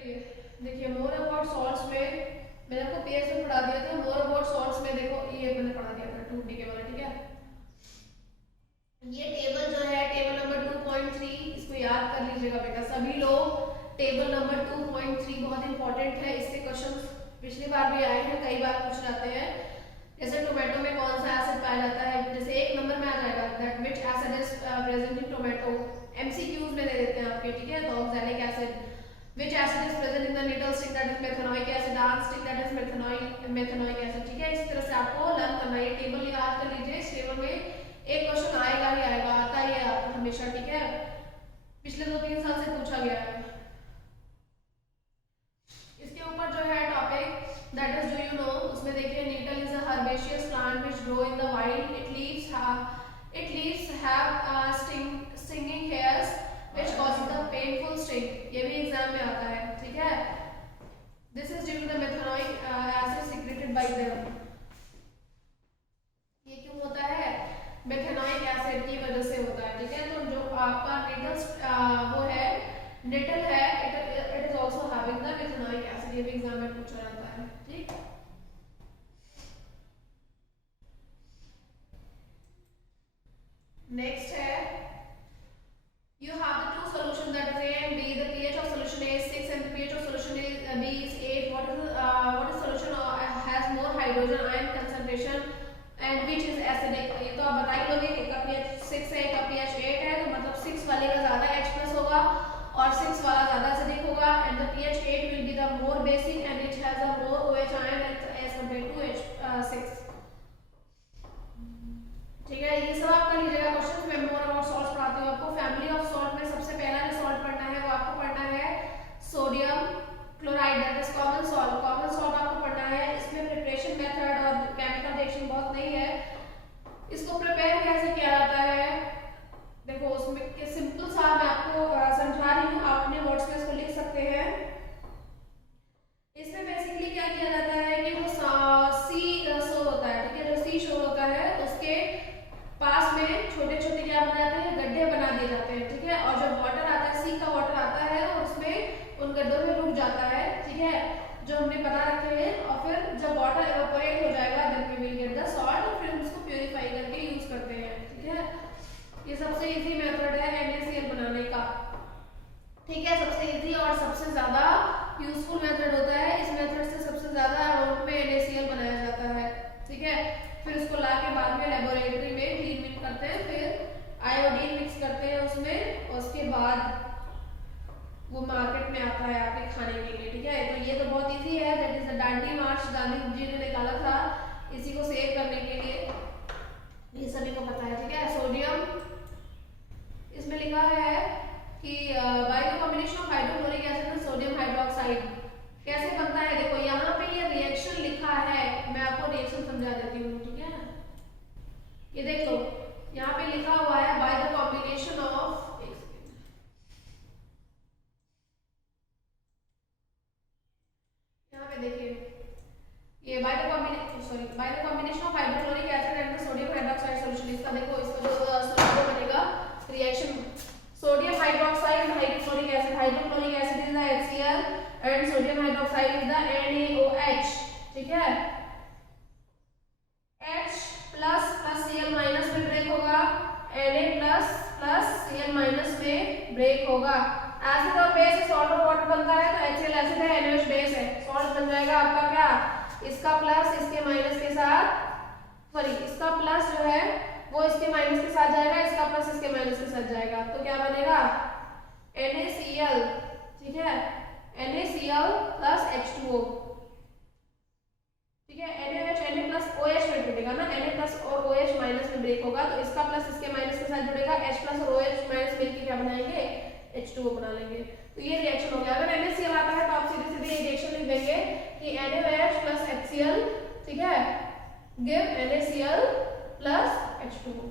चलिए देखिए, more about salts में मैंने आपको पीएच में पढ़ा दिया था। मोर अबाउट सॉल्ट्स में देखो ये मैंने पढ़ा दिया था 2D के वाला, ठीक है। ये टेबल जो है टेबल नंबर 2.3, इसको याद कर लीजिएगा बेटा सभी लोग। टेबल नंबर 2.3 बहुत इंपॉर्टेंट है, इससे क्वेश्चन पिछली बार भी आए हैं, कई बार पूछ जाते हैं। जैसे टोमेटो में कौन सा एसिड पाया जाता है, जैसे एक नंबर में आ जाएगा that which acid is present in tomato. MCQs में दे देते हैं आपके, ठीक है। तो oxalic acid, which acid is present in the needle stick, that is methanoic acid, arc stick, that is methanoic acid, ठीक है। इस तरह से आपको लर्न करना है। ये टेबल याद कर लीजिए, इस टेबल में एक क्वेश्चन आएगा ही आएगा, आता ही है हमेशा, ठीक है। पिछले 2-3 साल से पूछा गया है। इसके ऊपर जो है topic that is do you know, उसमें देखिए needle is a herbaceous plant which grow in the wild, it leaves have stinging hairs which causes the painful sting। ये भी एग्जाम में आता है, ठीक है। This is due to the methanoic acid secreted by them। ये क्यों होता है? मेथेनॉइक एसिड की वजह से होता है, ठीक है। तो जो आपका वो है निटल है, it is also having the methanoic acid. ये भी एग्जाम में पूछा जाता है, ठीक। नेक्स्ट है you have the two solutions that is A and B. The pH of solution A is 6 and the pH of solution B is 8. What is solution has more hydrogen ion concentration and which is acidic? ये तो आप बता ही लोगे, एक का pH 6 है, एक का pH 8 है, तो मतलब 6 वाले का ज्यादा H+ होगा और 6 वाला ज्यादा acidic होगा। and the pH 8 will be the more basic and it has a more OH ion as compared to H6, ठीक है। ये सब आप कर लीजिएगा क्वेश्चन में। मोर अबाउट सॉल्ट्स पढ़ाती हूँ आपको। फैमिली ऑफ सॉल्ट में सबसे पहला जो सॉल्ट पढ़ना है वो आपको पढ़ना है sodium chloride, that is common salt. Common salt आपको पढ़ना है। इसमें प्रिपरेशन मेथड और केमिकल रिएक्शन बहुत नहीं है। इसको प्रिपेयर कैसे किया जाता है देखो, उसमें सिंपल सा मैं आपको समझा रही हूँ, आप अपने वर्ड्स में इसको लिख सकते हैं। इसमें बेसिकली क्या किया जाता है कि वो सी शो होता है, ठीक है। जो सी शो होता है उसके पास में छोटे छोटे क्या बना जाते हैं, गड्ढे बना दिए जाते हैं, ठीक है। और जब वाटर आता है, सी का वाटर आता है और उसमें उन गड्ढों में रुक जाता है, ठीक है, जो हमने बना रखे हैं। और फिर जब वाटर एवापोरेट हो जाएगा then we will get the salt और फिर उसको प्यूरिफाई करके यूज करते हैं, ठीक है। ये सबसे इजी मेथड है NaCl बनाने का, ठीक है। सबसे इजी और सबसे ज्यादा यूजफुल मेथड होता है। इस मेथड से सबसे ज्यादा अमाउंट में NaCl बनाया जाता है, ठीक है। फिर उसको ला के बाद में लेबोरेटरी में क्लीन मिक्स करते हैं, फिर आयोडीन मिक्स करते हैं उसमें, और उसके बाद वो मार्केट में आता है आपके खाने के लिए, ठीक है। तो ये तो बहुत इजी है, दैट इज द डांडी मार्च, गांधी जी ने निकाला था इसी को सेव करने के लिए, ये सभी को पता है, ठीक है। सोडियम इसमें लिखा है कि by the combination of hydrochloric acid and sodium hydroxide कैसे बनता है। देखो यहाँ पे ये रिएक्शन लिखा है, मैं आपको रिएक्शन समझा देती हूँ, ठीक है। ये देख लो यहाँ पे लिखा हुआ है बाय द कॉम्बिनेशन ऑफ, यहाँ पे देखिए ये by the combination of hydrochloric acid and the sodium hydroxide solution. इसका देखो, इसका जो सॉल्यूशन बनेगा reaction sodium hydroxide hydrochloric acid, hydrochloric acid is the HCl and sodium hydroxide is the NaOH, ठीक है। H plus plus Cl minus में break होगा, Na plus plus Cl minus में ब्रेक होगा। एसिड और बेस सॉल्ट और water बनता है, तो HCl एसिड है, NaOH बेस है, सॉल्ट बन जाएगा आपका क्या, इसका प्लस इसके माइनस के साथ, सॉरी इसका प्लस जो है वो इसके माइनस के साथ जाएगा, इसका प्लस इसके माइनस के साथ जाएगा, तो क्या बनेगा NaCl, ठीक है। NaCl प्लस H2O, ठीक है। NaOH Na प्लस OH में जुड़ेगा ना, Na प्लस और OH माइनस में ब्रेक होगा, तो इसका प्लस इसके माइनस के साथ जुड़ेगा, H प्लस और OH माइनस मिलकर क्या बनाएंगे, H2O बना लेंगे। तो ये रिएक्शन हो गया। अगर NaCl आता है तो आप सीधे सीधे ये रिएक्शन लिख देंगे कि NaOH प्लस HCl, ठीक है, गिव NaCl प्लस H2O,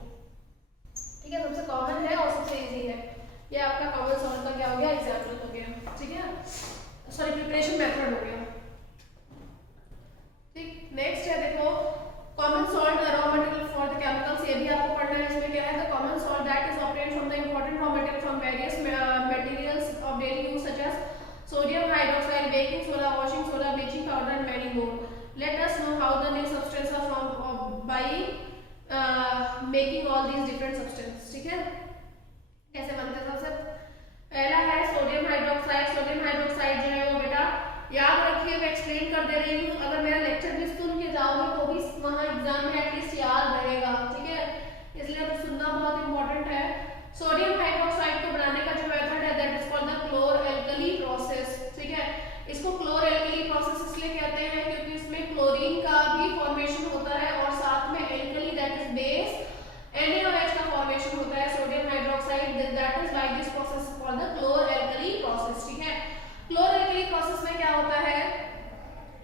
ठीक है। सबसे कॉमन है और सबसे इजी है। ये आपका कॉमन सॉल्ट का क्या हो गया, एग्जाम्पल हो गया, ठीक है, सॉरी प्रिपरेशन मेथड हो गया, ठीक। नेक्स्ट है देखो common salt raw material for the chemicals, ये भी आपको पढ़ना है। इसमें क्या है, the common salt that is obtained from the important raw material from various materials of daily use such as sodium hydroxide, baking soda, washing soda, bleaching powder and many more. Let us know how the new substance are formed by making all these different substances. ठीक है, कैसे बनते हैं? सबसे पहला है sodium hydroxide. Sodium hydroxide जो है वो बेटा याद रखिए, मैं एक्सप्लेन कर दे रही हूँ, अगर मेरा लेक्चर भी सुन के जाओगे तो भी वहाँ एग्जाम में एटलीस्ट याद रहेगा। ठीक है, इसलिए तो सुनना बहुत इंपॉर्टेंट है। सोडियम हाइड्रोक्साइड को बनाने का जो मेथड है that is called the chlor alkali process. ठीक है, इसको क्लोर एल्कली प्रोसेस इसलिए कहते हैं क्योंकि इसमें क्लोरीन का भी फॉर्मेशन होता है और साथ में alkali that is base NaOH का फॉर्मेशन होता है sodium hydroxide, that is by this process called the chlor alkali process. ठीक है, क्लोर एल्कली प्रोसेस में क्या होता है,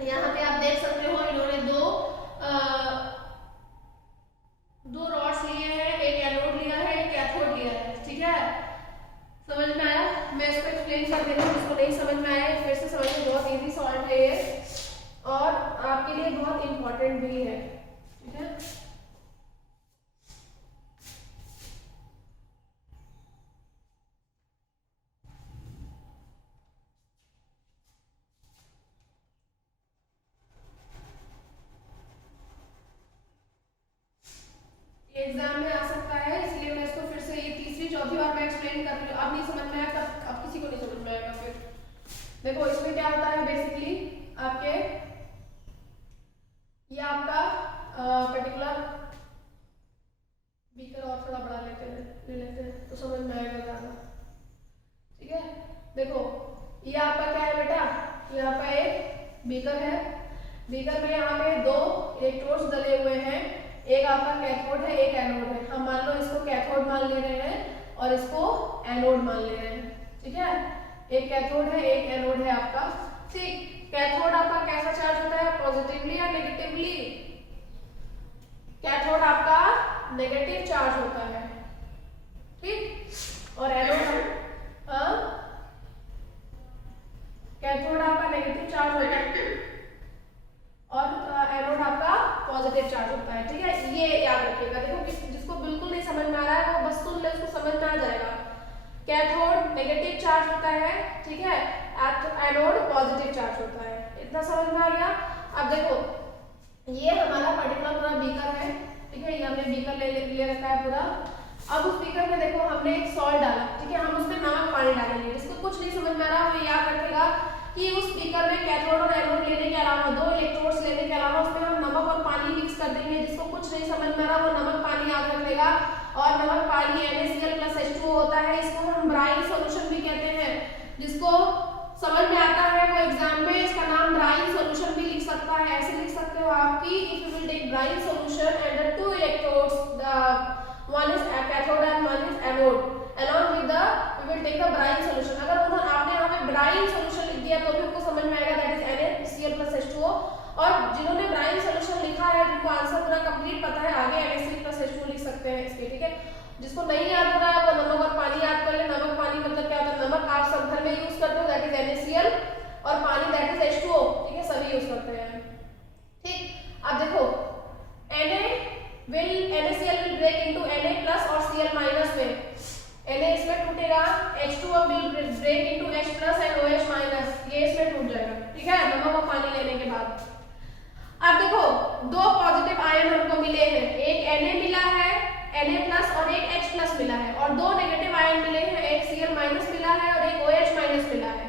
यहाँ पे आप देख सकते हो इन्होंने दो रॉड्स लिए हैं, एक एनोड लिया है, एक कैथोड लिया है। ठीक है, समझ में आया? मैं इसको एक्सप्लेन कर देती हूँ, जिसको नहीं समझ में आया फिर से समझ में, बहुत इजी सॉल्व है ये और आपके लिए बहुत इंपॉर्टेंट भी है। ठीक है, एग्जाम में आ सकता है, इसलिए मैं इसको फिर से ये तीसरी चौथी बार मैं एक्सप्लेन कर रही हूँ। अब नहीं समझ में आया तब अब किसी को नहीं समझ में आएगा। फिर देखो इसमें क्या होता है, बेसिकली आपके ये आपका पर्टिकुलर बीकर और थोड़ा बड़ा ले लेते हैं तो समझ में आएगा ज्यादा। ठीक है, देखो ये आपका क्या है बेटा, ये आपका एक बीकर है, बीकर में यहाँ पे दो इलेक्ट्रोड्स डले हुए हैं, एक आपका कैथोड है, एक एनोड है। हम मान लो इसको कैथोड मान ले रहे हैं और इसको एनोड मान ले रहे हैं। ठीक है, एक कैथोड है, एक एनोड है आपका। ठीक, कैथोड आपका कैसा चार्ज होता है, पॉजिटिवली या नेगेटिवली? कैथोड आपका नेगेटिव चार्ज होता है। ठीक, और एनोड कैथोड आपका नेगेटिव चार्ज होता है और एनोड आपका पॉजिटिव चार्ज होता है। ठीक है, ये याद रखिएगा। देखो जिसको बिल्कुल नहीं समझ में आ रहा है वो बस सुन ले, उसको समझ में आ जाएगा। कैथोड नेगेटिव चार्ज होता है, ठीक है, एनोड पॉजिटिव चार्ज होता है। इतना समझ में आ गया? अब देखो ये हमारा पर्टिकुलर पूरा बीकर है। ठीक है, ये हमने बीकर ले रखा है पूरा। अब उस बीकर में देखो हमने एक सॉल्ट डाला। ठीक है, हम उसमें नमक पानी डालेंगे। जिसको कुछ नहीं समझ में आ रहा वो याद रखेगा कि उस बीकर में कैथोड और एनोड लेने के अलावा, दो इलेक्ट्रोड्स लेने के अलावा उसमें हम नमक और पानी मिक्स कर देंगे। जिसको कुछ नहीं समझ में आ रहा वो नमक पानी याद रखेगा। और नमक पानी NaCl+H2O होता है, इसको हम ब्राइन सॉल्यूशन भी कहते हैं। जिसको समझ में आता है वो एग्जाम में इसका नाम ब्राइन सॉल्यूशन भी लिख सकता है। ऐसे लिख सकते हो आप कि if you will take brine solution and the two electrodes, one is cathode and one is anode, along with the we will take the brine solution। अगर उन्होंने आपने यहाँ पे brine solution लिख दिया तो भी आपको समझ में आएगा that is NaCl+H2O। और जिन्होंने brine solution लिखा है, जिनको आंसर पूरा कंप्लीट पता है, आगे NaCl+H2O लिख सकते हैं इसके। ठीक है, जिसको नहीं याद हो रहा है वो नमक और पानी याद कर ले। नमक पानी मतलब क्या होता है, नमक आप सब घर में यूज करते हो that is NaCl, और पानी that is H2O। ठीक है, सभी यूज करते हैं। ठीक, अब देखो NaCl will break into Na+ और Cl- में। Na इसमें टूटेगा, H2O will break into H+ and OH-, ये इसमें टूट जाएगा। ठीक है, नमक और पानी लेने के बाद। अब देखो दो पॉजिटिव आयन हमको मिले हैं, एक Na मिला है, Na+ और एक H+ मिला है, और दो नेगेटिव आयन मिले हैं, एक Cl- मिला है और एक OH- मिला है।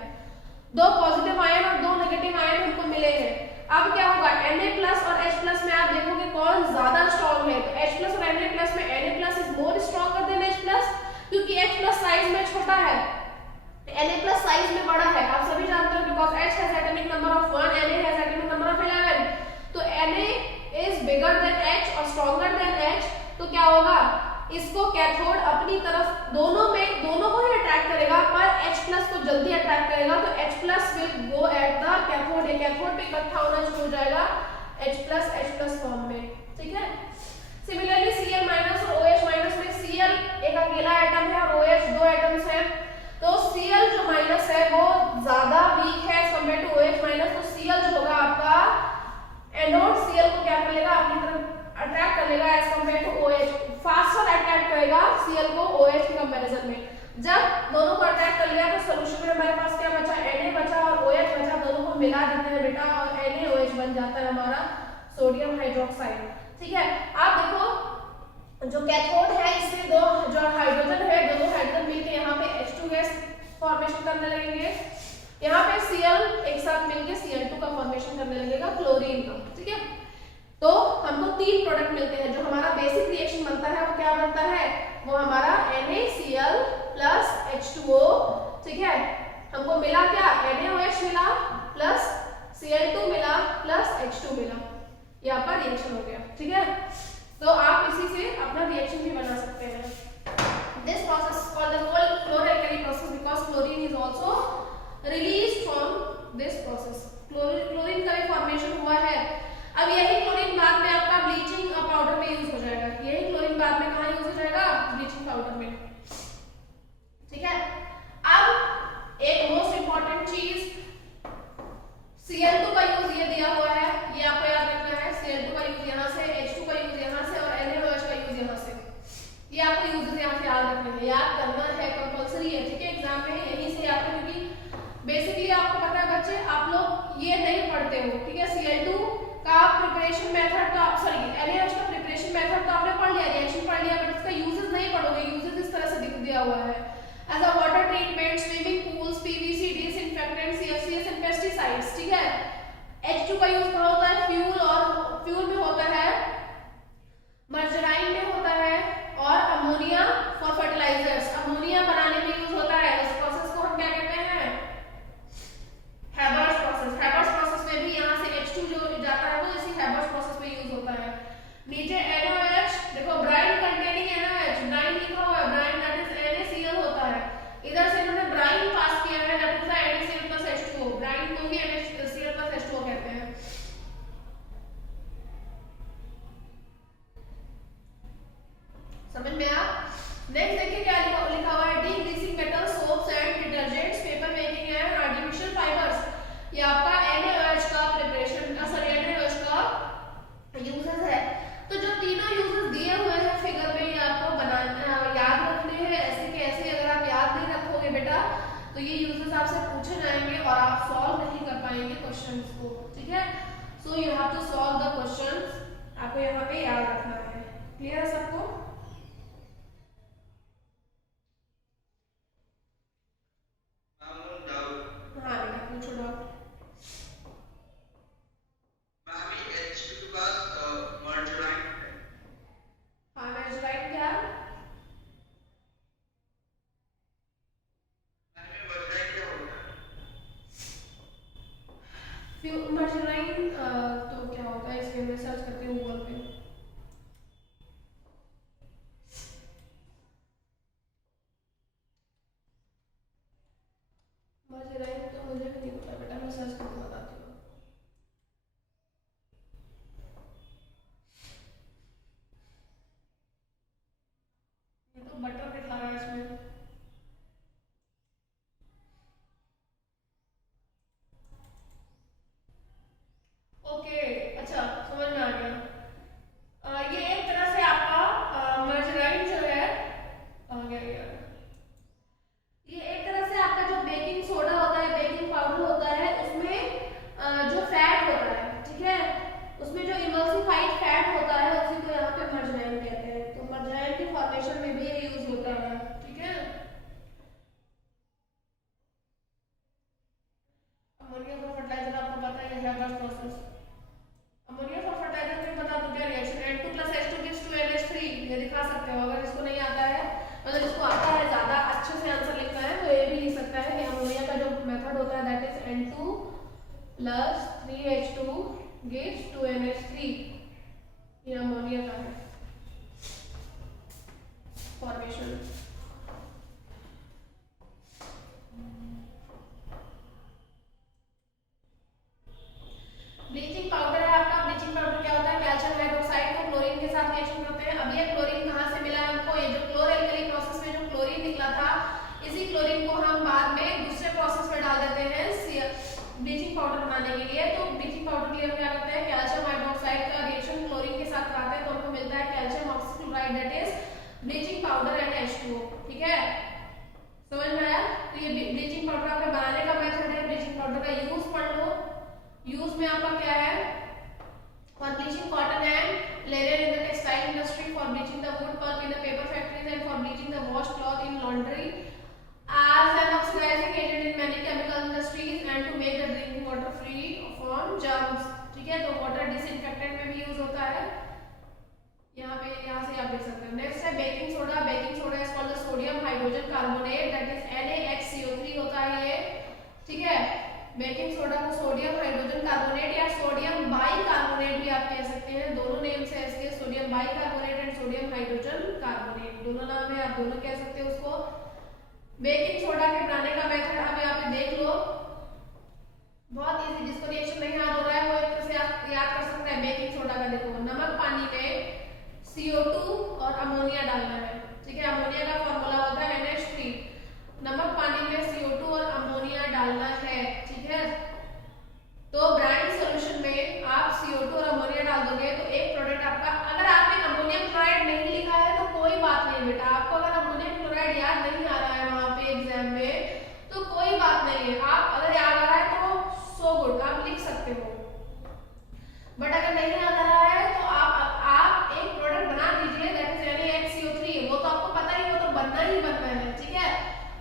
दो पॉजिटिव आयन और दो नेगेटिव आयन हमको मिले हैं। अब क्या होगा, Na+ और H+ में आप देखोगे कौन ज्यादा स्ट्रॉन्ग है, तो H+ और Na+ में Na+ is more stronger than H+, क्योंकि H+ साइज में छोटा है, Na+ साइज में बड़ा है। आप सभी जानते हो because H has atomic number of 1, Na has atomic number of 11, तो Na is bigger than H और स्ट्रॉन्गर देन H। तो क्या होगा, इसको कैथोड अपनी तरफ दोनों को ही अट्रैक्ट करेगा, पर H+ को जल्दी अट्रैक्ट करेगा, तो H+ will go at the cathode. Cathode पे इकट्ठा होना शुरू हो जाएगा H+ फॉर्म में। ठीक है, सिमिलरली Cl- और OH- में Cl एक अकेला एटम है और OH दो एटम्स हैं, तो Cl जो माइनस है वो ज्यादा वीक है कंपेयर टू OH-, तो Cl जो होगा आपका एनोड Cl को क्या कर लेगा, अपनी तरफ अट्रैक्ट कर लेगा as compare to OH, faster attract करेगा Cl को OH के कंपैरिजन में। जब दोनों को अट्रैक्ट कर लिया तो सॉल्यूशन में हमारे पास क्या बचा, Na बचा है हमारा सोडियम हाइड्रोक्साइड। ठीक है, आप देखो जो कैथोड है इसमें दो जो हाइड्रोजन है, दोनों हाइड्रोजन मिलकर यहाँ पे H2 गैस फॉर्मेशन करने लगेंगे, यहाँ पे Cl एक साथ मिलकर Cl2 का फॉर्मेशन करने लगेगा क्लोरीन का। ठीक है, तो हमको तीन प्रोडक्ट मिलते हैं। जो हमारा बेसिक रिएक्शन बनता है वो क्या बनता है, वो हमारा NaCl प्लस H2O। ठीक है, हमको मिला क्या, NaOH मिला प्लस Cl2 मिला प्लस H2 मिला, ये आपका रिएक्शन हो गया। ठीक है, तो आप इसी से अपना रिएक्शन भी बना सकते हैं। This process called the chloralkali process because chlorine is also released from this process। Chlorine का भी फॉर्मेशन हुआ है। अब यही क्लोरीन बाद में आपका ब्लीचिंग पाउडर में यूज हो जाएगा। यही क्लोरीन बाद में कहाँ यूज हो जाएगा, ब्लीचिंग पाउडर में। ठीक है, अब एक मोस्ट इंपॉर्टेंट चीज Cl2 का यूज ये दिया हुआ है, ये आपको याद रखना है। Cl2 का यूज यहाँ से, H2 का यूज यहाँ से और NaOH का यूज यहाँ से। ये आपको यूजेस यहाँ से याद रखने हैं, याद करना है, कंपलसरी है। ठीक है, एग्जाम में यहीं से आपको, क्योंकि बेसिकली आपको पता है बच्चे आप लोग ये नहीं पढ़ते हो। ठीक है, Cl2 का प्रिपरेशन मेथड तो आप सॉरी NaOH का प्रिपरेशन मेथड तो आपने पढ़ लिया, रिएक्शन पढ़ लिया, बट इसका यूजेस नहीं पढ़ोगे। यूजेस इस तरह से दिया हुआ है as a water treatment, swimming pools, PVC, disinfectant, CFCs and pesticides. ठीक है, H2 का यूज कहाँ होता है, फ्यूल, और फ्यूल में होता है, मर्जराइन में होता है, और अमोनिया फॉर फर्टिलाइजर्स, अमोनिया बनाने में यूज होता है। उस प्रोसेस को हम क्या कहते हैं, हैबर्स प्रोसेस। हैबर्स प्रोसेस में भी यहाँ से H2 जो जाता है वो इसी हैबर्स प्रोसेस में यूज होता है। नीचे NaOH देखो, ब्राइन कंटेनिंग NaOH, ब्राइन लिखा हुआ है, ब्राइन दैट इज NaCl होता है। इधर से इन्होंने ब्राइन पास किया है, that is the NaCl plus H2O। Brine को ही NaCl प्लस H2O कहते हैं। समझ में आया? नेक्स्ट देखिए क्या लिखा हुआ है, degreasing metal, soaps and detergents, paper making and artificial fibres. ये आपका NaOH का प्रिपरेशन, सॉरी NaOH का यूजेस है। तो जो तीनों यूजेस दिए हुए हैं फिगर में, ये आपको बनाना याद रखने हैं। ऐसे के ऐसे अगर आप याद नहीं रखोगे बेटा तो ये यूजेस आपसे पूछे जाएंगे और आप सॉल्व नहीं कर पाएंगे क्वेश्चंस को। ठीक है, so you have to solve the questions, आपको यहाँ पे याद रखना है। क्लियर है सबको? हाँ बेटा पूछो डाउट। हाँ मर्जराइन क्या, मर्जराइन तो क्या होता है, इसके अंदर सर्च करते हैं गूगल पे। मर्जराइन तो मुझे भी नहीं पता बेटा, मैं सर्च करके बताती हूँ। ये तो बटर दिखा रहा है इसमें। ओके, अच्छा समझ में आ गया। ये एक तरह से आपका मर्जराइन जो है, आ गया, ये एक तरह से आपका जो बेकिंग सोडा होता है, बेकिंग पाउडर होता है, उसमें जो फैट होता है, ठीक है, उसमें जो इमल्सिफाइड फैट होता है उसी को यहाँ पे मर्जराइन कहते हैं। तो मर्जराइन के फॉर्मेशन में भी ये यूज होता है। ठीक है, अमोनिया फॉर फर्टिलाइजर आपको पता है, Haber's process. Ammonia for fertiliser में बता दूं क्या reaction, N2 plus H2 gives 2NH3, ये दिखा सकते हो। अगर इसको नहीं आता है, मतलब इसको आता है ज्यादा अच्छे से आंसर लिखना है तो ये भी लिख सकता है कि अमोनिया का जो मेथड होता है that is N2 plus 3H2 gives 2NH3, ये अमोनिया का है फॉर्मेशन। ब्लीचिंग पाउडर है आपका, ब्लीचिंग पाउडर क्या होता है, कैल्शियम हाइड्रोक्साइड को क्लोरीन के साथ रिएक्शन करते हैं। अब ये क्लोरीन कहाँ से मिला है हमको, ये जो क्लोरलकली प्रोसेस में जो क्लोरीन निकला था, इसी क्लोरीन को हम बाद में दूसरे प्रोसेस में डाल देते हैं ब्लीचिंग पाउडर बनाने के लिए। तो ब्लीचिंग पाउडर के लिए हम क्या करते हैं, कैल्शियम हाइड्रोक्साइड का रिएक्शन क्लोरीन के साथ कराते हैं तो हमको मिलता है calcium oxychloride, that is bleaching powder and H2O। ठीक है, समझ में आया? तो ये ब्लीचिंग पाउडर आपके बनाने का मेथड है। ब्लीचिंग पाउडर का यूज पढ़ लो। यूज में आपका क्या है, बेकिंग सोडा को सोडियम हाइड्रोजन कार्बोनेट या सोडियम बाइकार्बोनेट भी आप कह सकते हैं। दोनों नेम्स है इसके, sodium bicarbonate and sodium hydrogen carbonate, दोनों नाम है, आप दोनों कह सकते हैं उसको। बेकिंग सोडा के बनाने का मेथड आप यहाँ पे देख लो, बहुत इजी, जिसको रिएक्शन नहीं याद हो रहा है वो एक तरह से आप याद कर सकते हैं। बेकिंग सोडा का देखो, नमक पानी में CO2 और अमोनिया डालना है, ठीक है। अमोनिया का फॉर्मूला होता है NH3, नमक पानी में CO2 और अमोनिया डालना है, ठीक है। तो ब्रांड सॉल्यूशन में आप CO2 और अमोनिया डाल दोगे तो एक प्रोडक्ट आपका, अगर आपने अमोनियम क्लोराइड नहीं लिखा है तो कोई बात नहीं बेटा, आपको अगर अमोनियम क्लोराइड याद नहीं आ रहा है वहां पे एग्जाम में तो कोई बात नहीं है, आप अगर याद आ रहा है तो सो गुड, आप लिख सकते हो। बट अगर नहीं याद आ रहा है तो आप एक प्रोडक्ट बना दीजिए, दैट इज NaHCO3, वो तो आपको पता ही, वो तो बनना ही बनना है, ठीक है।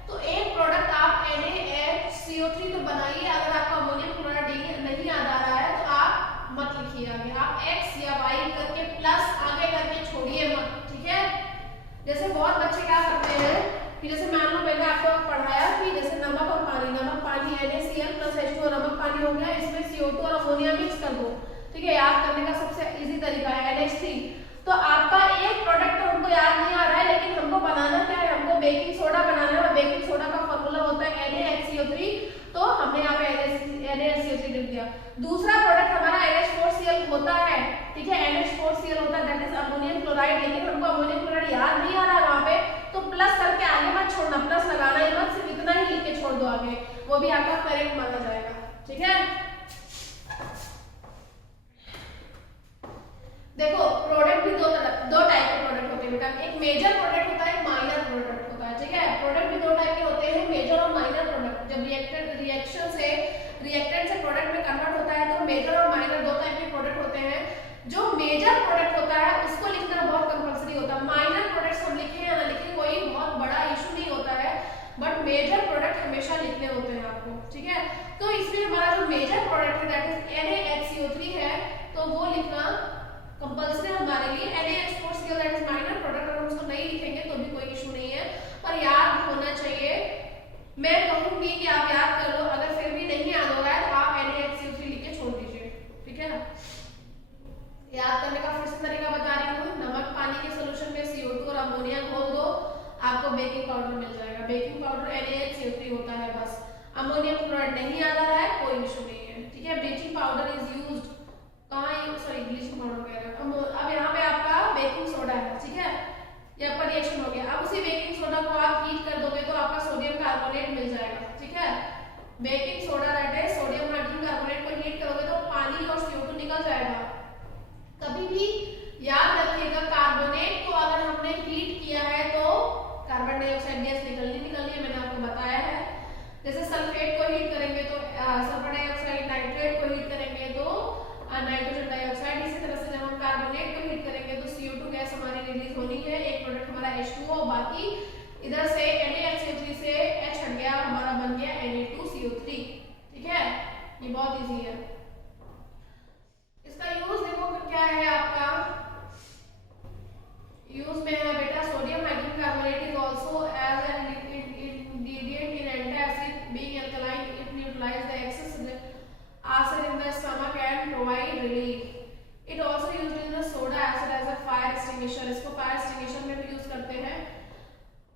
तो एक प्रोडक्ट आप NaHCO3 तो बनाइए, अगर आपको अमोनियम क्लोराइड नहीं याद आ रहा है तो आप मत लिखिए आगे, आप X या Y करके प्लस आगे करके छोड़िए मत, ठीक है। जैसे बहुत बच्चे क्या करते हैं कि जैसे मान लो मैंने आपको पढ़ाया कि जैसे नमक और पानी, नमक पानी NaCl प्लस H2 और नमक पानी हो गया, इसमें CO2 और अमोनिया मिक्स कर दो, ठीक है। याद करने का सबसे इजी तरीका है NH3। तो आपका एक प्रोडक्ट तो हमको याद नहीं आ रहा है, लेकिन हमको बनाना क्या है, हमको बेकिंग सोडा बनाना है, और बेकिंग सोडा का फॉर्मूला होता है NaHCO3, तो हमने यहाँ पे NaHCO3 लिख दिया। दूसरा प्रोडक्ट हमारा NH4Cl होता है, ठीक है, NH4Cl होता है, दैट इज अमोनियम क्लोराइड, लेकिन हमको अमोनियम क्लोराइड याद नहीं आ रहा है वहां पे, तो प्लस करके आगे मत छोड़ना, प्लस लगाना ही मत, सिर्फ इतना ही लिख के छोड़ दो आगे, वो भी आपका करेक्ट माना जाएगा, ठीक है। देखो प्रोडक्ट भी दो टाइप के प्रोडक्ट होते हैं बेटा, एक मेजर प्रोडक्ट होता है, एक माइनर प्रोडक्ट होता है, ठीक है। प्रोडक्ट भी दो टाइप के होते हैं, मेजर और माइनर प्रोडक्ट। जब रिएक्टेंट से प्रोडक्ट में कन्वर्ट होता है तो मेजर और माइनर दो टाइप के प्रोडक्ट होते हैं। जो मेजर प्रोडक्ट होता है उसको लिखना बहुत कंपलसरी होता है, माइनर प्रोडक्ट्स हम लिखे या ना लिखे कोई बहुत बड़ा इशू नहीं होता है, बट मेजर प्रोडक्ट हमेशा लिखने होते हैं आपको, ठीक है। तो इसमें हमारा जो मेजर प्रोडक्ट है दैट इज NaHCO3 है, तो वो लिखना कंपल्सरी हमारे लिए। NaH4Cl that is minor product, अगर हम उसको नहीं लिखेंगे तो भी कोई इशू नहीं है, पर याद होना चाहिए। मैं कहूंगी कि आप याद कर लो, अगर फिर भी नहीं याद हो रहा है तो आप NaHCO3 लिख के छोड़ दीजिए, ठीक है ना। याद करने का फिर से तरीका बता रही हूँ, नमक पानी के सोल्यूशन में CO2 और अमोनिया घोल दो, आपको बेकिंग पाउडर मिल जाएगा। बेकिंग पाउडर NaHCO3 होता है, बस अमोनियम क्लोराइड नहीं याद आ रहा है कोई इशू नहीं है, ठीक है। ब्लीचिंग पाउडर इज यूज्ड, कहाँ यूज, सॉरी ब्लीचिंग पाउडर कह रहे हैं। अब यहाँ पे आपका बेकिंग सोडा है, ठीक है, ये आपका रिएक्शन हो गया। अब उसी बेकिंग सोडा को आप हीट कर दोगे तो आपका सोडियम कार्बोनेट मिल जाएगा, ठीक है। बेकिंग सोडा दैट है सोडियम हाइड्रोजन कार्बोनेट को हीट करोगे तो पानी और CO2 निकल जाएगा। कभी भी याद रखिएगा, कार्बोनेट को अगर हमने हीट किया है तो कार्बन डाइऑक्साइड गैस निकलनी है, मैंने आपको बताया है। जैसे सल्फेट को हीट करेंगे तो सल्फर डाइऑक्साइड, नाइट्रेट को हीट करेंगे तो नाइट्रोजन डाइऑक्साइड, इसी तरह से जब हम कार्बोनेट को हीट करेंगे तो CO2 गैस हमारी रिलीज होनी है, एक प्रोडक्ट हमारा H2O, बाकी इधर से NaHCO3 से H हट गया, हमारा बन गया Na2CO3, ठीक है। ये बहुत इजी है। इसका यूज देखो क्या है, आपका यूज में है बेटा, sodium hydrogen carbonate is also as an ingredient in antacid, being alkaline it neutralizes the excess acid in the stomach and provide relief. It also used in the soda acid as a fire extinguisher, इसको fire extinguisher में भी use करते हैं।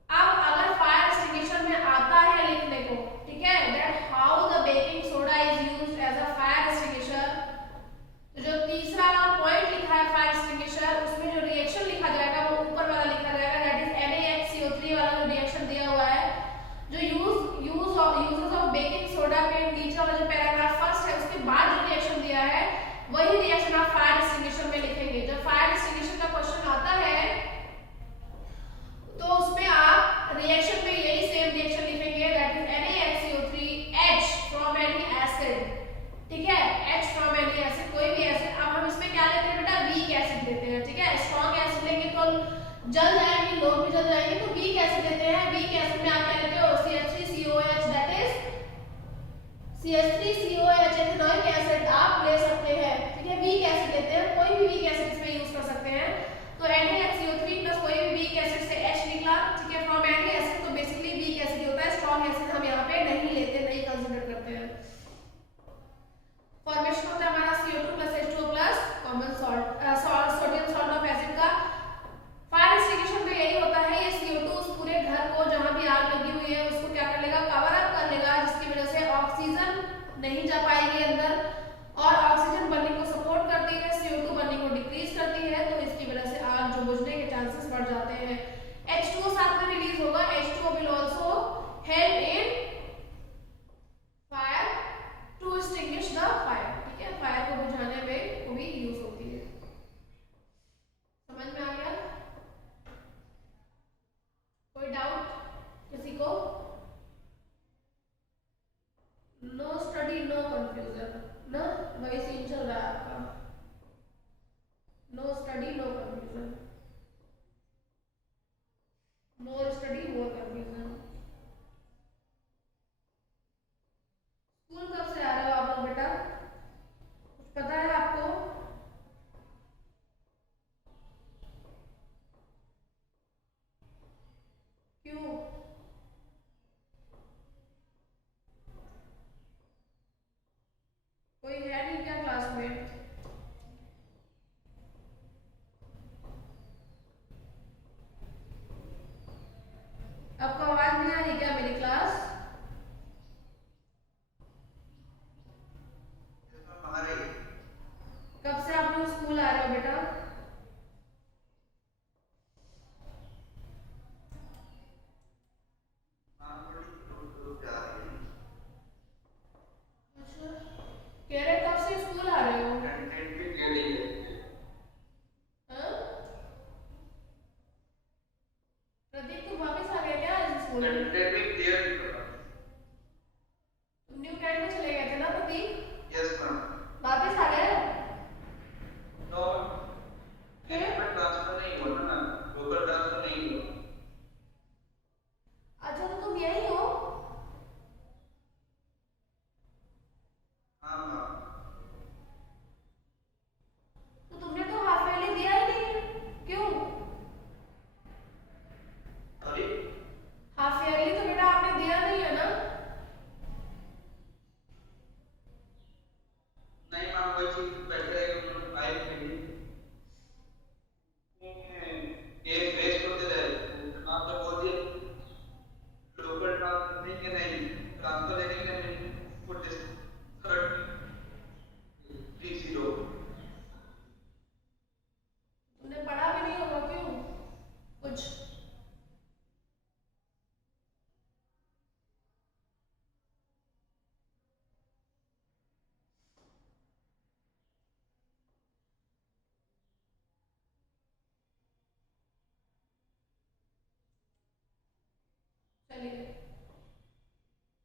अब अगर fire extinguisher में आता है लिखने को, ठीक है, that how the baking soda is used as a fire extinguisher, तो जो तीसरा पॉइंट लिखा है फायर एक्सटिंग्विशर, उसमें जो रिएक्शन लिखा जाएगा वो ऊपर वाला लिखा जाएगा, दैट इज NaHCO3 वाला जो रिएक्शन दिया हुआ है। जो यूजेस ऑफ बेकिंग सोडा के नीचे वाला जो पैराग्राफ फर्स्ट है उसके बाद जो रिएक्शन दिया है वही रिएक्शन आप फायर एक्सटिंग्विशर में लिखेंगे। जब फायर एक्सटिंग्विशर का क्वेश्चन आता है तो उसमें आप रिएक्शन में यही सेम रिएक्शन लिखेंगे, that is NaHCO3H from any acid, ठीक है, H फ्रॉम एनी एसिड, कोई भी एसिड। अब हम इसमें क्या लेते हैं बेटा, वीक एसिड लेते हैं, ठीक है। स्ट्रॉन्ग एसिड लेंगे तो जल जाएंगे, लोग भी जल जाएंगे, तो वीक एसिड लेते हैं। वीक एसिड में आप क्या लेते हो, CH3COOH, that is CH3COOH ethanoic acid आप ले सकते हैं, ठीक है। वीक एसिड लेते हैं, कोई भी वीक एसिड इसमें यूज कर सकते हैं। तो NaHCO3 प्लस कोई भी वीक एसिड से H निकला, ठीक है, फ्रॉम एनी एसिड, तो बेसिकली वीक एसिड होता है, स्ट्रॉन्ग एसिड हम यहाँ पे नहीं लेते, नहीं कंसीडर करते हैं, common salt sodium salt of acid का फायर एक्सटिंग्विशर में यही होता है, ये CO2 उस पूरे घर को जहां भी आग लगी हुई है उसको क्या कर लेगा, कवर अप कर लेगा, जिसकी वजह से ऑक्सीजन नहीं जा पाएगी अंदर, और ऑक्सीजन बर्निंग को सपोर्ट करती है, CO2 बर्निंग को डिक्रीज करती है, तो इसकी वजह से आग जो बुझने के चांसेस बढ़ जाते हैं। H2O साथ में रिलीज होगा, H2O will also help in fire to extinguish the fire, ठीक है, फायर को बुझाने में वो भी यूज होती है। समझ में आ गया? कोई डाउट किसी को? नो स्टडी नो कंफ्यूजन ना, वही सीन चल रहा है आपका, no study no confusion, more study more confusion. School कब से आ रहे हो आप लोग बेटा, कुछ पता है आपको? क्यों? कोई है नहीं क्या क्लासमेट? आपको आवाज नहीं आ रही क्या मेरी क्लास? कब से आप लोग स्कूल आ रहे हो बेटा? कह रहे कब से स्कूल आ रहे हो? हाँ? प्रदीप तुम वापस आ गए क्या इस स्कूल में? तुम न्यू कैंट में चले गए थे ना प्रदीप? Yes ma'am. वापस आ गए? नो, ट्रांसफर नहीं हुआ ना, लोकल ट्रांसफर नहीं हुआ। अच्छा तो तुम यही हो? हाँ मैम। तो तुमने तो हाफ ईयरली दिया ही नहीं, क्यों? अरे हाफ ईयरली तो बेटा आपने दिया नहीं है ना? नहीं मैम, वो चीज बेटर है कि उन्होंने फाइल भेजी, एक वेस्ट होते रहे, आप तो बोल दिए लोकल ट्रांसफर नहीं के नहीं, ट्रांसफर लेने के लिए नहीं फुट थर्ड 30। तुमने पढ़ा भी नहीं होगा, क्यों कुछ? चलिए,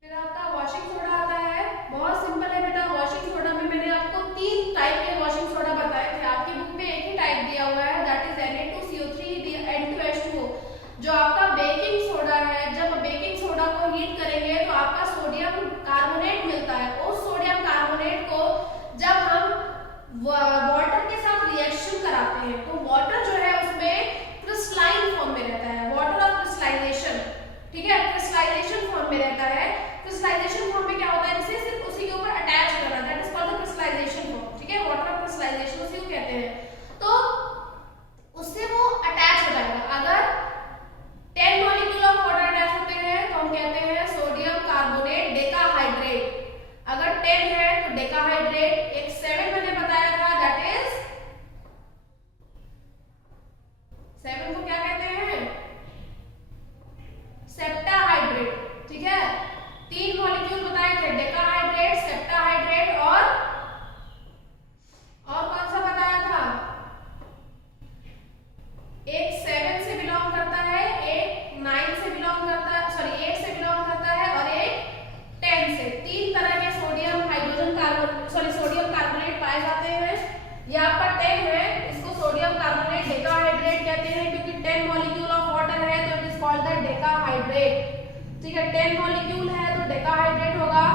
फिर आपका वॉशिंग सोडा आता है, बहुत सिंपल है बेटा। वॉशिंग सोडा में मैंने आपको 3 टाइप के वॉशिंग सोडा बताए थे, आपकी बुक में एक ही टाइप दिया हुआ है, दैट इज Na2CO3 N2H2O। जो आपका बेकिंग सोडा है, जब बेकिंग सोडा को हीट करेंगे तो आपका सोडियम कार्बोनेट मिलता है, उस सोडियम कार्बोनेट को जब हम वाटर के साथ रिएक्शन कराते हैं तो वाटर जो है उसमें क्रिस्टलाइन फॉर्म में रहता है, वाटर ऑफ क्रिस्टलाइजेशन, ठीक है, क्रिस्टलाइजेशन फॉर्म में रहता है। क्रिस्टलाइजेशन फॉर्म में क्या होता है, जिसे सिर्फ उसी के ऊपर अटैच करना, that is called the crystallisation form, ठीक है, वाटर ऑफ क्रिस्टलाइजेशन उसी को कहते हैं। तो उससे वो अटैच हो जाएगा। अगर 10 मॉलिक्यूल ऑफ वाटर अटैच होते हैं तो हम कहते हैं सोडियम कार्बोनेट डेकाहाइड्रेट। अगर 10 है तो डेकाहाइड्रेट, एक 7 मैंने बताया था, दैट इज 7 को क्या कहते हैं, सेप्टाहाइड्रेट, ठीक है। 3 मॉलिक्यूल बताए थे, डेकाहाइड्रेट, सेप्टाहाइड्रेट और कौन सा बताया था, एक 7 से बिलोंग करता है, एक 9 से बिलोंग करता है, सॉरी 8 से बिलोंग करता है, और एक 10 से। 3 तरह के sodium hydrogen carbon sodium carbonate पाए जाते हैं। ये आपका 10 है, इसको सोडियम कार्बोनेट डेकाहाइड्रेट कहते हैं, क्योंकि 10 मॉलिक्यूल ऑफ वाटर है तो it is called the decahydrate, ठीक है। 10 मॉलिक्यूल है तो डेकाहाइड्रेट होगा।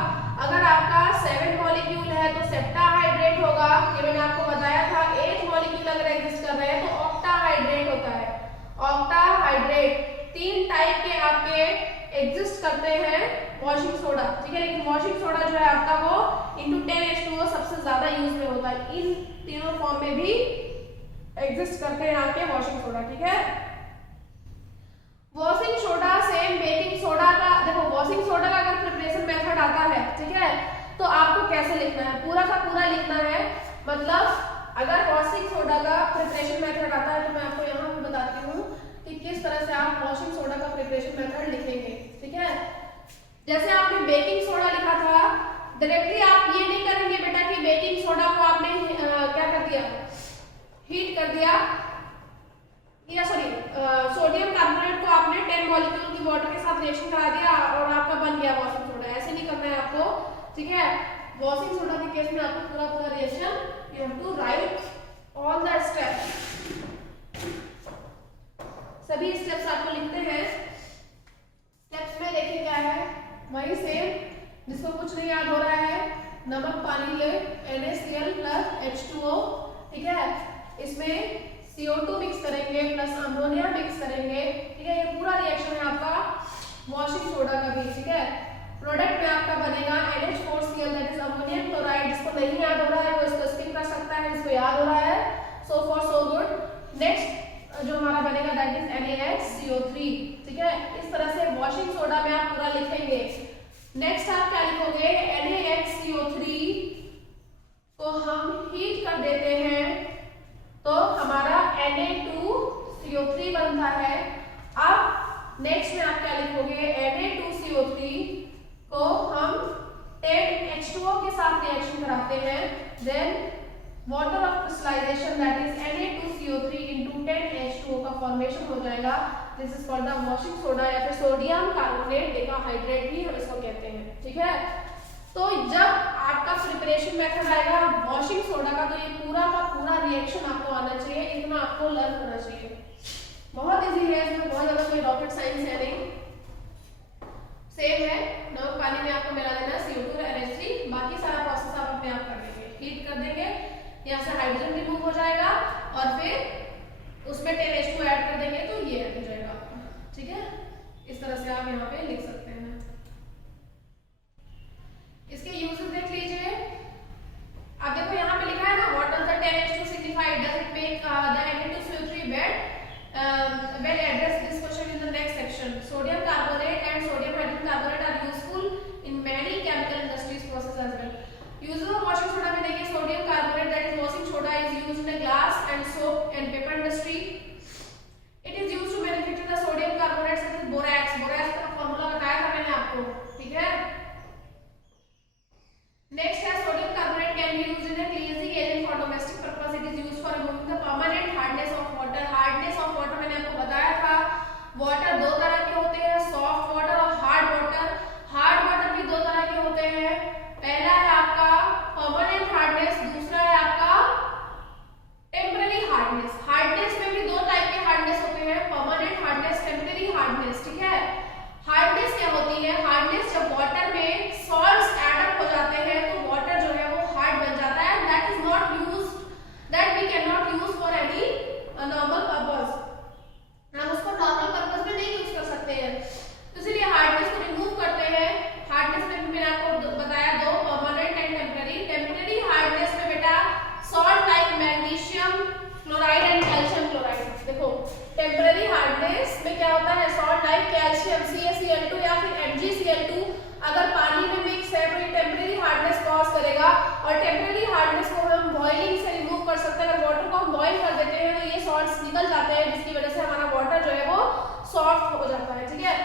अगर आपका 7 मॉलिक्यूल है तो सेप्टाहाइड्रेट होगा, ये मैंने आपको बताया था। 8 मॉलिक्यूल अगर एग्जिस्ट कर रहे हैं तो ऑक्टाहाइड्रेट होता है, ऑक्टाहाइड्रेट। 3 टाइप के आपके एग्जिस्ट करते हैं वॉशिंग सोडा, ठीक है। लेकिन वॉशिंग सोडा जो है आपका वो इंटू 10H2O सबसे ज्यादा यूज में होता है। इन तीनों फॉर्म में भी एग्जिस्ट करते हैं आपके वॉशिंग सोडा, ठीक है। Washing soda same baking soda का, देखो वॉशिंग सोडा का अगर प्रिपरेशन मेथड आता है, ठीक है, तो आपको कैसे लिखना है, पूरा का पूरा लिखना है। मतलब अगर वॉशिंग सोडा का प्रिपरेशन मेथड आता है तो मैं आपको यहाँ पे बताती हूँ कि किस तरह से आप वॉशिंग सोडा का प्रिपरेशन मेथड लिखेंगे, ठीक है। जैसे आपने बेकिंग सोडा लिखा था, डायरेक्टली आप ये नहीं करेंगे बेटा कि बेकिंग सोडा को आपने क्या कर दिया, हीट कर दिया, या सॉरी सोडियम कार्बोनेट को आपने 10 मॉलिक्यूल की वाटर के साथ रिएक्शन करा दिया और आपका बन गया वॉशिंग सोडा। ऐसे नहीं करना है आपको, ठीक है। वॉशिंग सोडा के केस में आपको पूरा पूरा reaction you have to write all the steps, सभी स्टेप्स आपको लिखते हैं। स्टेप्स में देखिए क्या है, वही सेम जिसको कुछ नहीं याद हो रहा है, नमक पानी ले NaCl प्लस H2O, ठीक है। इसमें CO2 मिक्स करेंगे प्लस अमोनिया मिक्स करेंगे, ठीक है। ये पूरा रिएक्शन है आपका वॉशिंग सोडा का भी, ठीक है। प्रोडक्ट में आपका बनेगा NH4Cl that is ammonium chloride. जिसको नहीं याद हो रहा है वो इसको स्किप कर सकता है, जिसको याद हो रहा है so for so good. Next जो हमारा बनेगा दैट इज NaHCO3, ठीक है। इस तरह से वॉशिंग सोडा में आप पूरा लिखेंगे। नेक्स्ट आप क्या लिखोगे, NaHCO3 को हम हीट कर देते हैं तो हमारा Na2CO3 बनता है। अब नेक्स्ट में आप क्या लिखोगे, Na2CO3 को हम 10H2O के साथ रिएक्शन कराते हैं, then water of crystallisation that is Na2CO3 into 10H2O का फॉर्मेशन हो जाएगा। This is called the washing soda या फिर सोडियम कार्बोनेट डेकाहाइड्रेट भी हम इसको कहते हैं, ठीक है। तो जब आपका प्रिपरेशन मेथड आएगा वॉशिंग सोडा का, तो ये पूरा का पूरा रिएक्शन आपको आना चाहिए, इतना आपको लर्न करना चाहिए। बहुत इजी है, इसमें बहुत ज्यादा कोई रॉकेट साइंस है नहीं, सेम है। नमक पानी में आपको मिला देना CO2 और NH3, बाकी सारा प्रोसेस आप अपने आप कर देंगे, हीट कर देंगे, यहाँ से हाइड्रोजन रिमूव हो जाएगा और फिर उसमें 10H2 ऐड कर देंगे तो ये ऐड हो जाएगा आपका, ठीक है। इस तरह से आप यहाँ पे लिख सकते हैं। इसके यूजेस देख लीजिए। अब देखो यहाँ पे लिखा है ना, what does the 10H2 signify, does it make the Na2CO3 bed. We'll address this question in the next section. Sodium carbonate and sodium hydrogen carbonate are useful in many chemical industries process as well. Uses of washing soda में देखिए, sodium carbonate that is washing soda is used in the glass and soap and paper industry. It is used to manufacture the sodium carbonate such as borax. Borax का formula बताया था मैंने आपको, ठीक है। Next है sodium carbonate can be used in a cleansing agent for domestic purpose. It is used for removing the permanent hardness of water. Hardness of water मैंने आपको बताया था, वाटर दो तरह के होते हैं, सॉफ्ट वाटर और हार्ड वाटर। हार्ड वाटर भी दो तरह के होते हैं, पहला है आपका परमानेंट हार्डनेस, दूसरा है आपका टेम्पररी हार्डनेस। हार्डनेस में भी दो टाइप के हार्डनेस होते हैं, परमानेंट हार्डनेस, टेम्पररी हार्डनेस, ठीक है। हार्डनेस क्या होती है, हार्डनेस जब वाटर में सॉल्ट्स ऐड अप हो जाते हैं तो वाटर जो है वो हार्ड बन जाता है, that is not used, that we can not use for any normal purpose. हम उसको नॉर्मल पर्पस में नहीं यूज कर सकते हैं, तो इसलिए हार्डनेस को रिमूव करते हैं। हार्डनेस में मैंने आपको बताया दो, permanent and temporary. Temporary hardness में बेटा salt like magnesium chloride and calcium chloride. देखो टेम्पररी हार्डनेस में क्या होता है, सॉल्ट लाइक कैल्शियम CaCl2 या फिर MgCl2 अगर पानी में मिक्स है तो ये टेम्पररी हार्डनेस कॉज करेगा। और टेम्पररी हार्डनेस को हम बॉइलिंग से रिमूव कर सकते हैं। अगर वाटर को हम बॉइल कर देते हैं तो ये सॉल्ट्स निकल जाते हैं, जिसकी वजह से हमारा वाटर जो है वो सॉफ्ट हो जाता है, ठीक है।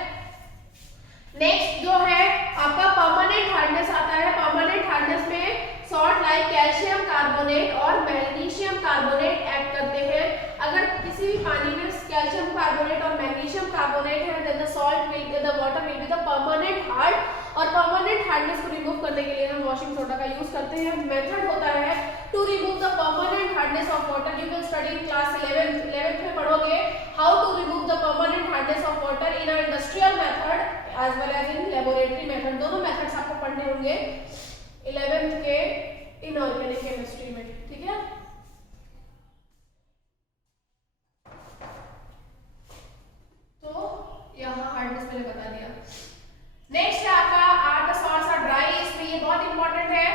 नेक्स्ट जो है आपका परमानेंट हार्डनेस आता है। परमानेंट हार्डनेस में सॉल्ट लाइक कैल्शियम कार्बोनेट और मैग्नीशियम कार्बोनेट ऐड करते हैं। अगर किसी भी पानी में कैल्शियम कार्बोनेट और मैग्नीशियम कार्बोनेट है then the salt will be the water will be the permanent hard. और परमानेंट हार्डनेस को रिमूव करने के लिए हम वॉशिंग सोडा का यूज करते हैं। मेथड होता है to remove the permanent hardness of water. You will study in class 11th में पढ़ोगे how to remove the permanent hardness of water in a industrial method as well as in laboratory method. दोनों methods आपको पढ़ने होंगे 11th के inorganic chemistry में, ठीक है। तो यहाँ हार्डनेस मैंने बता दिया। नेक्स्ट है आपका are the salts are dry. इसमें ये बहुत इंपॉर्टेंट है,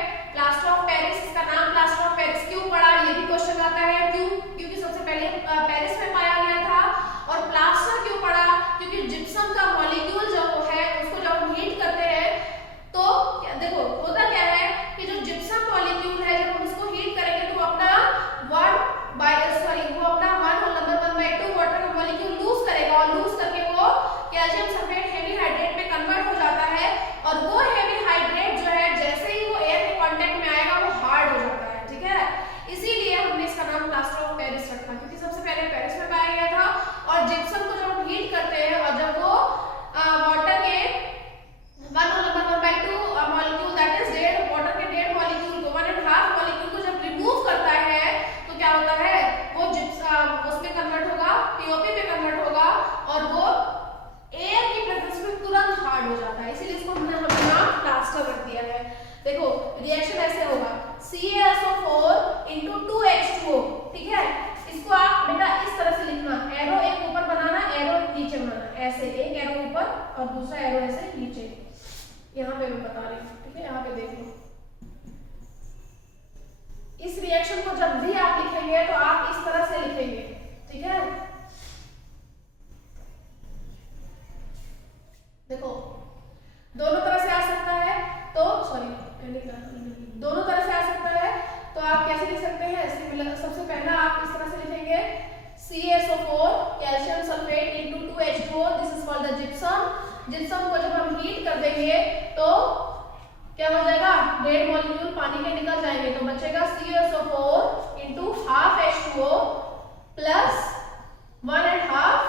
CaSO4 calcium sulphate into 2H2O, this is called the gypsum. Gypsum को जब हम हीट कर देंगे तो क्या हो जाएगा, 1.5 मॉलिक्यूल पानी के निकल जाएंगे, तो बचेगा CaSO4 into half H2O plus 1.5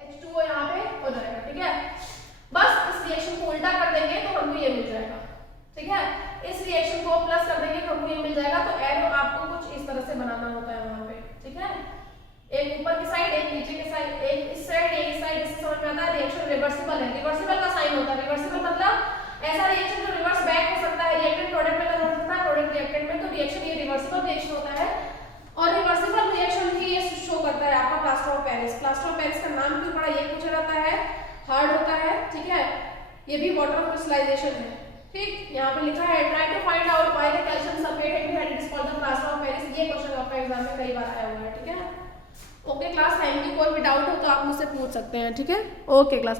H2O यहाँ पे हो जाएगा। ठीक है, बस इस रिएक्शन को उल्टा कर देंगे तो हमको ये मिल जाएगा। ठीक है, इस रिएक्शन को प्लस कर देंगे तो हमको ये मिल जाएगा। तो एरो आपको कुछ इस तरह से बनाना होता है वहां पे। ठीक है, एक ऊपर की साइड, एक नीचे की साइड, एक इस साइड एक इस साइड, इससे समझ में आता है रिएक्शन रिवर्सिबल है। रिवर्सिबल का साइन होता है, रिवर्सिबल मतलब ऐसा रिएक्शन जो रिवर्स बैक हो सकता है, रिएक्टेंट प्रोडक्ट में कन्वर्ट हो सकता है, प्रोडक्ट रिएक्टेंट में, तो रिएक्शन ये रिवर्सिबल रिएक्शन होता है। और रिवर्सिबल रिएक्शन ही ये शो करता है आपका plaster of Paris. Plaster of Paris का नाम क्यों पड़ा ये पूछा जाता है, हार्ड होता है। ठीक है, ये भी वाटर क्रिस्टलाइजेशन है। ठीक, यहाँ पे लिखा है try to find out why the calcium sulphate and it is called the plaster of Paris. ये क्वेश्चन आपका एग्जाम में कई बार आया हुआ है। ठीक है, ओके क्लास, थैंक यू। कोई भी डाउट हो तो आप मुझसे पूछ सकते हैं। ठीक है, ओके क्लास।